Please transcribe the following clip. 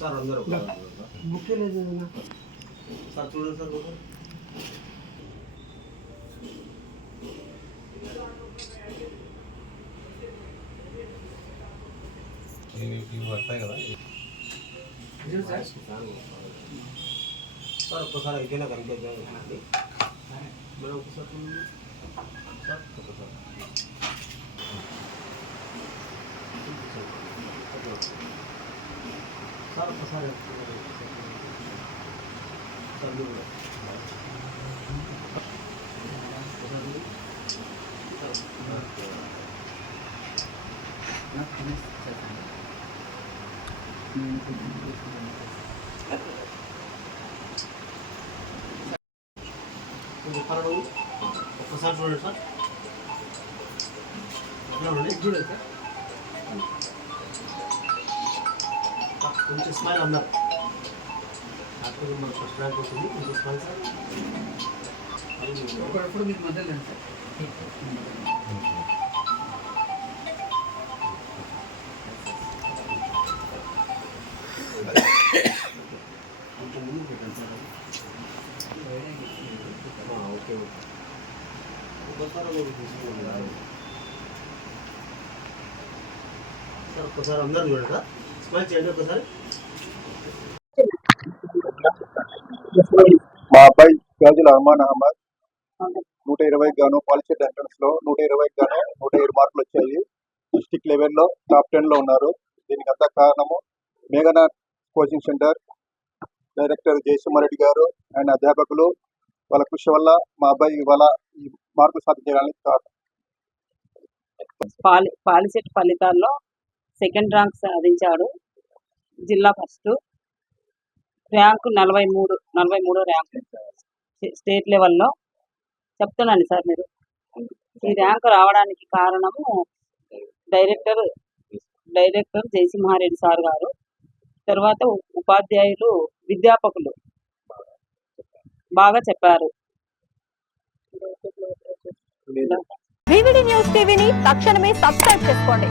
sir అందరూ book లేదు sir చూడండి సార్ ఒకసారి. ఇవి ఇవి పడతాయి కదా సార్ ఒక్కసారి అయితేనే కనిపించండి మేడం ఒకసారి చూడండి. సార్ ఒకసారి సార్ ఒకసారి సార్ మీరు కూడా. కొంచెం పరడు. ఒక్కసారి చూడండి సార్ చూడండి చూడదు సార్ కొంచెం స్మైల్ అన్నారు అప్పుడు మన ఫస్ట్ ర్యాంక్ వస్తుంది కొంచెం స్మైల్ సార్ ఒకప్పుడు మీకు మధ్యలో లేదు సార్. కొంచెం ముందు పెట్టండి సార్ ఆ, ఓకే ఓకే ఒక్కసారి సార్ అందరు చూడండి మా అబ్బాయి గాజుల అహమాన్ అహ్మద్ నూట ఇరవై గాను పాలిసెట్ ఎంట్రన్స్లో నూట ఇరవై గాను నూట ఏడు మార్కులు వచ్చాయి. డిస్టిక్ లెవెల్లో టాప్ టెన్లో ఉన్నారు. దీనికి అంతా కారణము Meghanath coaching centre director Jayasimha Reddy గారు. అండ్ అధ్యాపకులు వాళ్ళ కృషి వల్ల మా అబ్బాయి ఇవాళ ఈ మార్కులు సాధించడానికి కారణం. పాలి పాలిసెట్ ఫలితాల్లో సెకండ్ ర్యాంక్ సాధించాడు. జిల్లా ఫస్ట్. ర్యాంకు నలభై మూడు నలభై మూడో ర్యాంక్ స్టేట్ లెవెల్లో. చెప్తున్నాను సార్ మీరు. ఈ ర్యాంక్ రావడానికి కారణము డైరెక్టర్ డైరెక్టర్ జయసింహారెడ్డి సార్ గారు. తర్వాత ఉపాధ్యాయులు విద్యాపకులు. బాగా చెప్పారు. న్యూస్ టీవీని తక్షణమే సబ్స్క్రైబ్ చేసుకోండి.